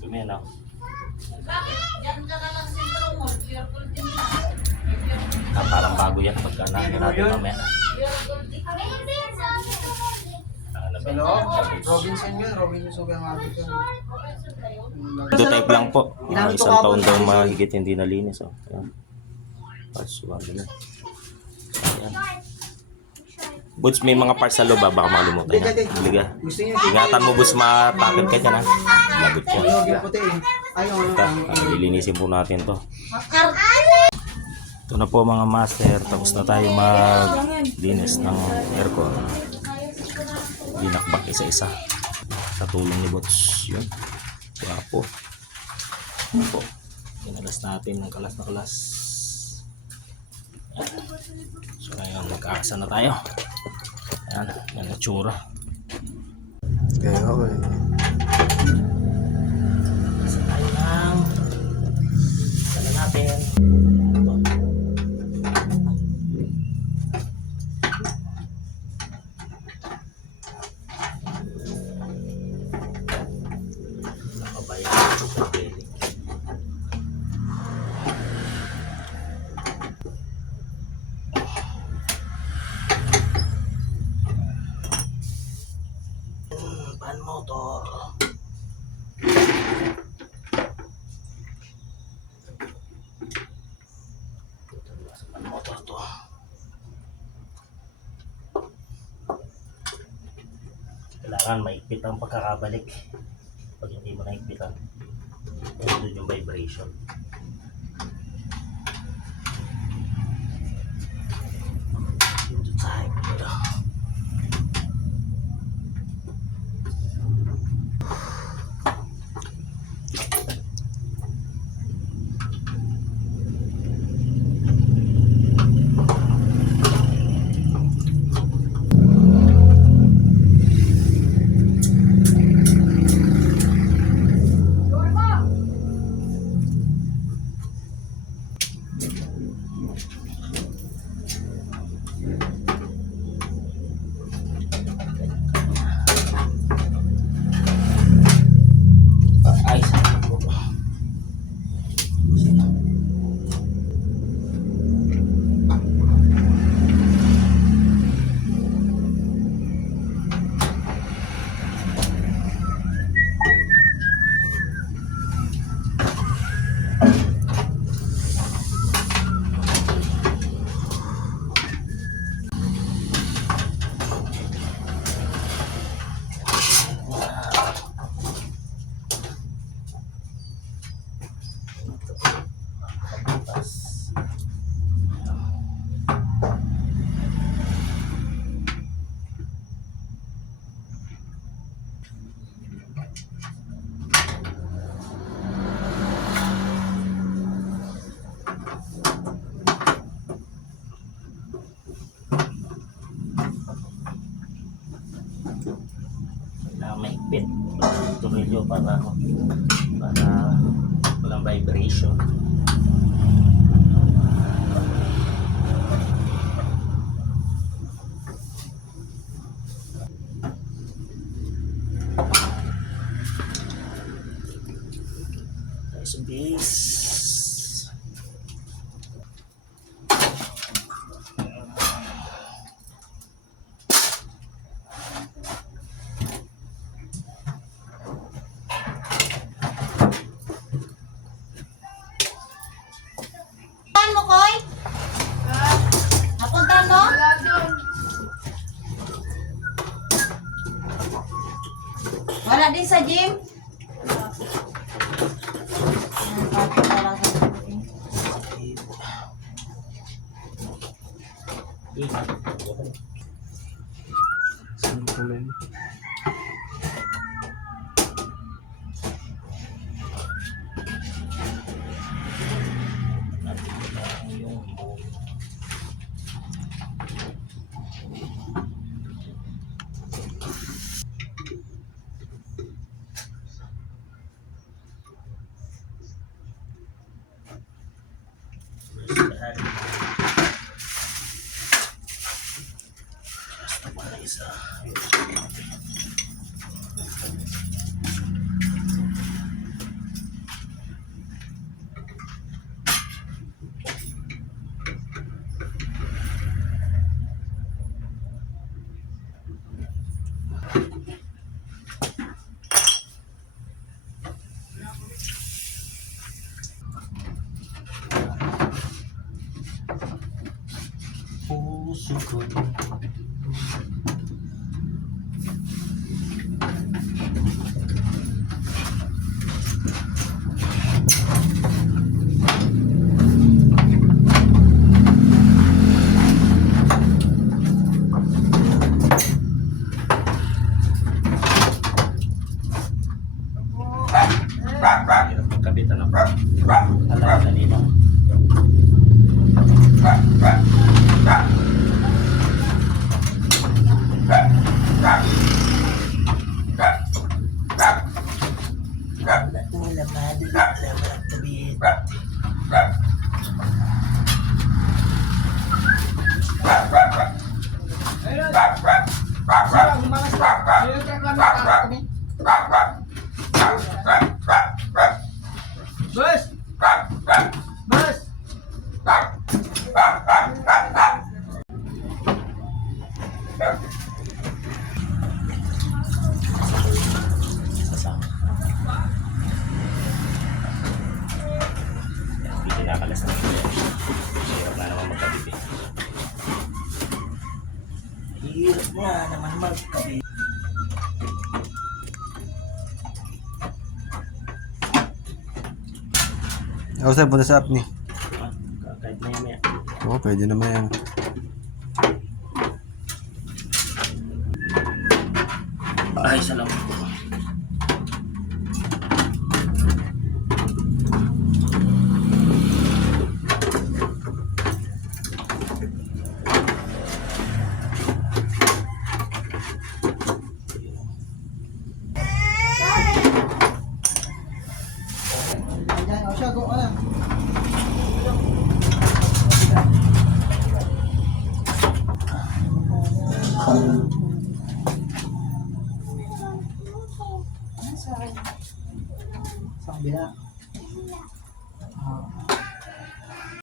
Dumi na. Bakit? Yan ka na lang sentro mo. Pure gold din na. Parang bago yan pagka natin mamaya. Pure gold din. Sa loob, Robinson yun. Robinson sobrang hagit yun. Ito type lang po. Isang taon daw mahigit hindi nalinis. Oh. Ayan. Parts 1 yan. Ayan. Boots, may mga parts sa loob baka makalimutan na. Liga. Gusto niya. Ingatan mo, Boots, matakot ka dyan ha. Lagot ka. Yung puti eh. Ayaw Lilinisin po natin to. Ito na po mga master. Tapos na tayo maglinis ng aircon. Dinakbak isa-isa. Sa tulong ni Boots. Yun. Wapo. Po. Kinalas natin ng kalas na kalas. Yan. So ngayon mag-aasa na tayo. Yan. Yan na tsura. Okay, okay. Aasa tayo lang. Sana natin. Pan motor. Pan motor to. Kailangan maigpit ang pagkakabalik. Pag hindi mo naigpitan, doon yung vibration. Maigpit tornilyo para walang vibration. Nice base. Mo, Koy? Napunta mo? Wala din sa gym? Basta para isa. puso ko. Hirap magkabit, ano? Alam, kanina. Bus! Bus! Hindi kinakalas na siya. Hirap na naman magkabit eh. Hirap nga naman magkabit. Ako sir, punta sa app ni. Ah, kahit maya maya. Oo, pwede naman yan. Ay, salamat po. Ayan, o siya, kung ano. Sa kabila.